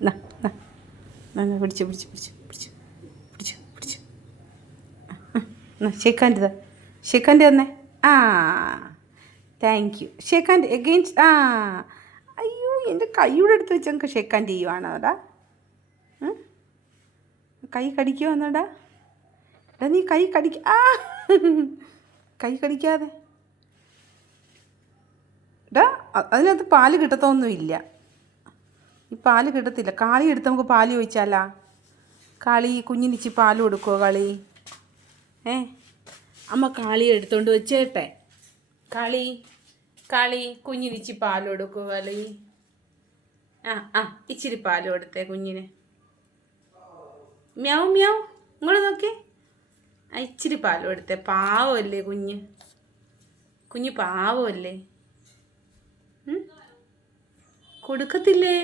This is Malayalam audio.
എന്നാ എന്നാ എന്നാ പിടിച്ചു പിടിച്ചു പിടിച്ചു പിടിച്ചു പിടിച്ചു പിടിച്ചു എന്നാ ഷേക്കാൻ്റെ ഷേക്കാൻ്റെ തന്നെ ആ താങ്ക് യു ഷേക്കാൻ്റെ എഗെയിൻസ്റ്റ് ആ അയ്യോ എൻ്റെ കൈയുടെ അടുത്ത് വെച്ച് നമുക്ക് ഷേക്കാൻ്റെ ചെയ്യുവാണോ അടാ കൈ കടിക്കുവാന്നോടാ എടാ നീ കൈ ആ കൈ കടിക്കാതെ എടാ അതിനകത്ത് പാല് കിട്ടത്തൊന്നുമില്ല ഈ പാല് കിട്ടത്തില്ല കാളി എടുത്ത് നമുക്ക് പാല് ചോദിച്ചാലാ കാളി കുഞ്ഞിനിച്ചി പാല് കൊടുക്കുമോ കാളി അമ്മ കാളി എടുത്തോണ്ട് വെച്ചേട്ടെ കാളി കാളി കുഞ്ഞിനിച്ചി പാല് കൊടുക്കുമോ കാളി ആ ഇച്ചിരി പാല് കൊടുത്തേ കുഞ്ഞിന് മ്യാവ് മ്യാവ് ഇങ്ങോട്ട് നോക്കി ഇച്ചിരി പാല് കൊടുത്തേ പാവമല്ലേ കുഞ്ഞ് പാവമല്ലേ കൊടുക്കത്തില്ലേ